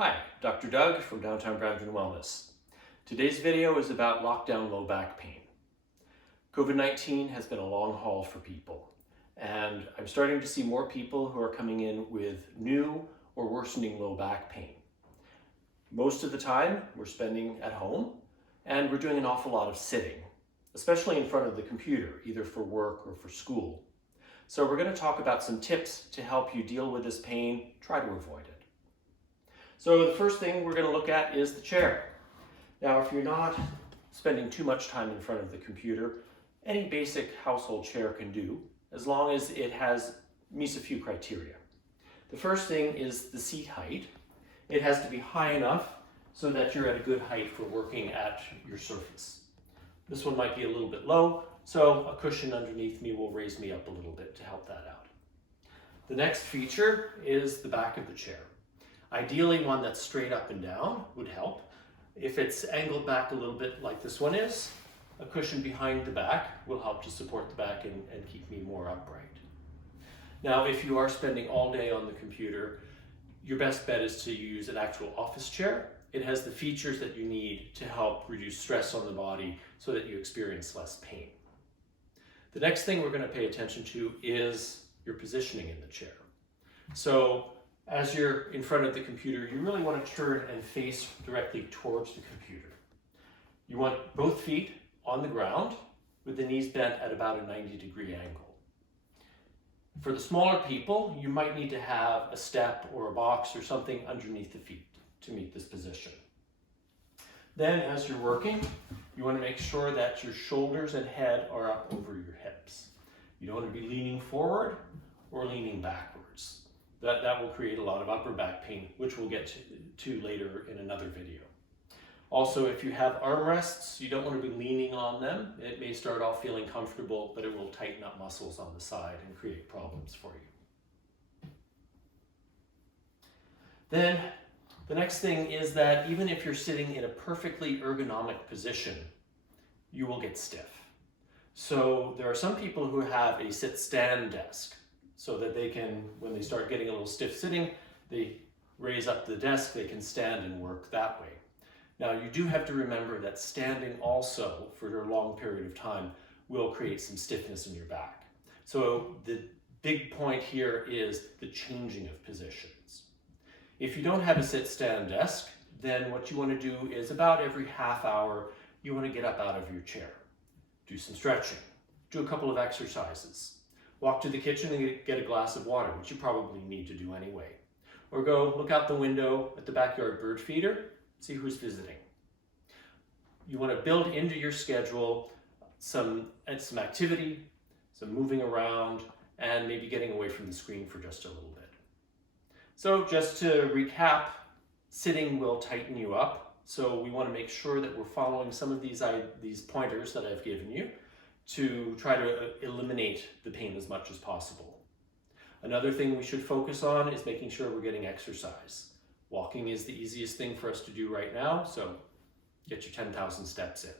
Hi, Dr. Doug from Downtown Brampton Wellness. Today's video is about lockdown low back pain. COVID-19 has been a long haul for people, and I'm starting to see more people who are coming in with new or worsening low back pain. Most of the time, we're spending at home, and we're doing an awful lot of sitting, especially in front of the computer, either for work or for school. So we're going to talk about some tips to help you deal with this pain, try to avoid it. So the first thing we're going to look at is the chair. Now, if you're not spending too much time in front of the computer, any basic household chair can do, as long as it meets a few criteria. The first thing is the seat height. It has to be high enough so that you're at a good height for working at your surface. This one might be a little bit low, so a cushion underneath me will raise me up a little bit to help that out. The next feature is the back of the chair. Ideally, one that's straight up and down would help. If it's angled back a little bit like this one is, a cushion behind the back will help to support the back and keep me more upright. Now, if you are spending all day on the computer, your best bet is to use an actual office chair. It has the features that you need to help reduce stress on the body so that you experience less pain. The next thing we're going to pay attention to is your positioning in the chair. So, as you're in front of the computer, you really want to turn and face directly towards the computer. You want both feet on the ground with the knees bent at about a 90-degree angle. For the smaller people, you might need to have a step or a box or something underneath the feet to meet this position. Then, as you're working, you want to make sure that your shoulders and head are up over your hips. You don't want to be leaning forward or leaning backwards. That will create a lot of upper back pain, which we'll get to later in another video. Also, if you have armrests, you don't want to be leaning on them. It may start off feeling comfortable, but it will tighten up muscles on the side and create problems for you. Then, the next thing is that even if you're sitting in a perfectly ergonomic position, you will get stiff. So there are some people who have a sit-stand desk, so that they can, when they start getting a little stiff sitting, they raise up the desk, they can stand and work that way. Now, you do have to remember that standing also for a long period of time will create some stiffness in your back. So the big point here is the changing of positions. If you don't have a sit-stand desk, then what you want to do is about every half hour, you want to get up out of your chair. Do some stretching, do a couple of exercises. Walk to the kitchen and get a glass of water, which you probably need to do anyway. Or go look out the window at the backyard bird feeder, see who's visiting. You want to build into your schedule some activity, some moving around, and maybe getting away from the screen for just a little bit. So just to recap, sitting will tighten you up. So we want to make sure that we're following some of these pointers that I've given you to try to eliminate the pain as much as possible. Another thing we should focus on is making sure we're getting exercise. Walking is the easiest thing for us to do right now, so get your 10,000 steps in.